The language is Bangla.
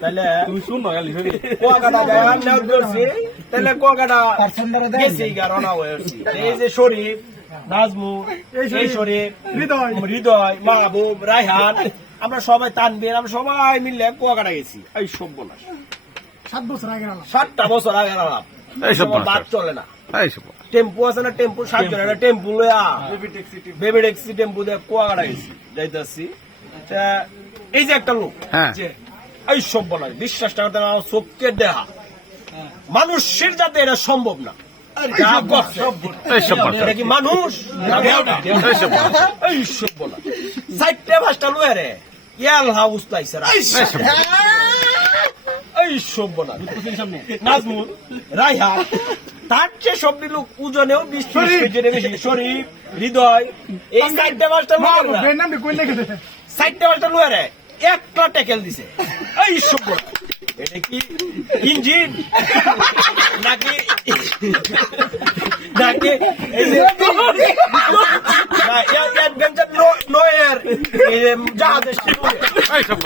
তাহলে তুমি শুন কুয়াকাটা তাহলে কুয়াকাটা গেছি রওনা হয়েছি। এই যে শরীফ, নাজমুল, এই শরীফ, হৃদয়, মাহবুব, রায়হান, আমরা সবাই তানবীর, আমরা সবাই মিলে কুয়াকাটা গেছি। এই সব বলা 7 বছর আগে 7টা বছর আগে গেলাম। এইসব বাদ চলে না। এইসব টেম্পু আছে না, টেম্পু 7 জন একটা টেম্পু লইয়া বেবি ট্যাক্সি টেম্পু দিয়ে কুয়াকাটা গেছি, যাইতেছি। এই যে একটা লোক, হ্যাঁ এই সব বলা বিশ্বাসটা করতে না, চোখকে দেখা মানুষের যাতে এটা সম্ভব না। এইসব এটা কি মানুষ? এই সব বলা 4টা 5টা লয়ে রে ইয়াল হাউস পাইছে। এই সব বলা নাজমুল, রায়হান, তার চেয়ে সব লোক ওজনেও 20 কেজির বেশি। শরীফ, হৃদয়, এই 4টা 5টা লোক 4টা 5টা লয়ে রে একটা ট্যাকেল দিছে। এই সব বলা এটা কি ইঞ্জিন নাকি নাকি এই যে অ্যাডভেঞ্চার নয়ের জাহাজের এইসব